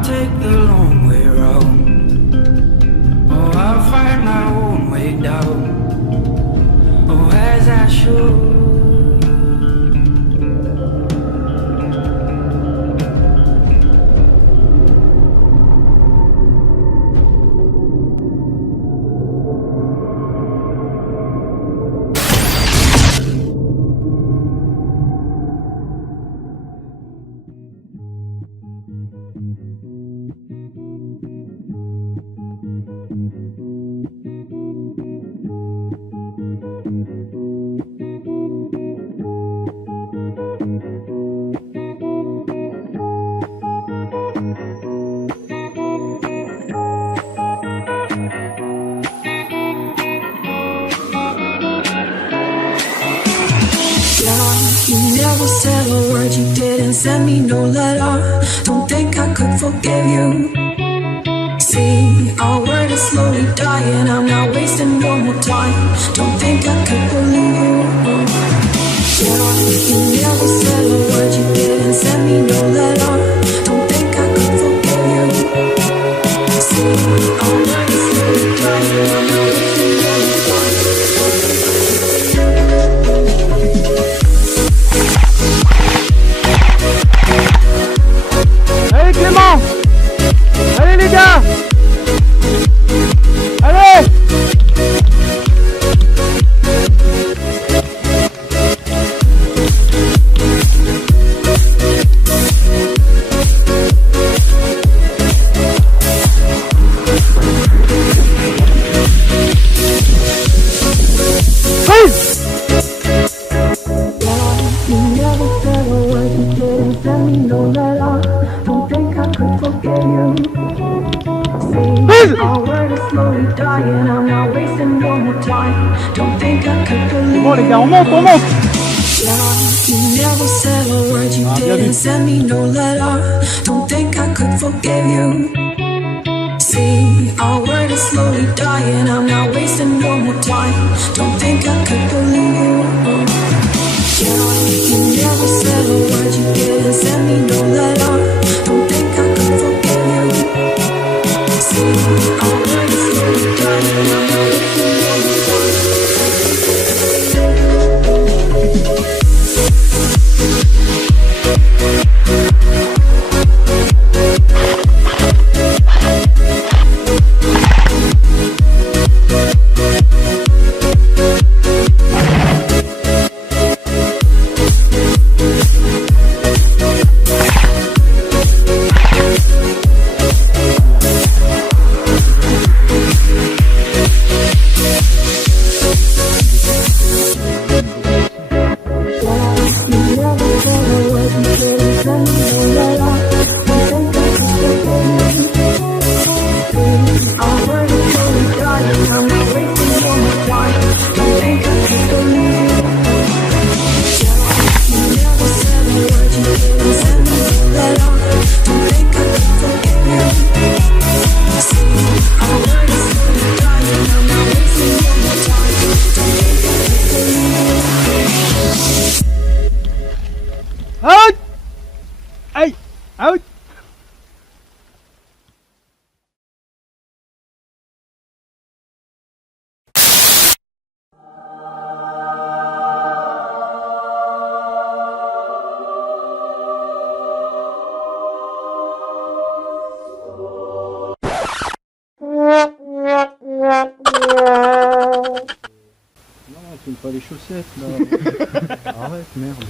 I'll take the long way round. Oh, I'll find my own way down. Oh, as I should. You never said a word, you didn't send me no letter. Don't think I could forgive you. See, our word is slowly dying, I'm not wasting no more time. Don't think I could believe you. Yeah, you never said a word, you didn't send me no letter. Don't think I could forgive you. See, our word is slowly dying, I'm not wasting no more time. Allez Clément! Allez les gars! Allez! Bon les gars, on monte, on monte. You never said a word, you didn't send me no letter. Don't think I could forgive you. See, our word is slowly dying, I'm not wasting no more time. Don't think I could believe you. Yeah, you never said a word, you didn't send me no letter. Don't think I could forgive you. See, our word is slowly dying, I'm not wasting no more time. Out! Hey! Out! Non, tu me pas les chaussettes là. Arrête, merde.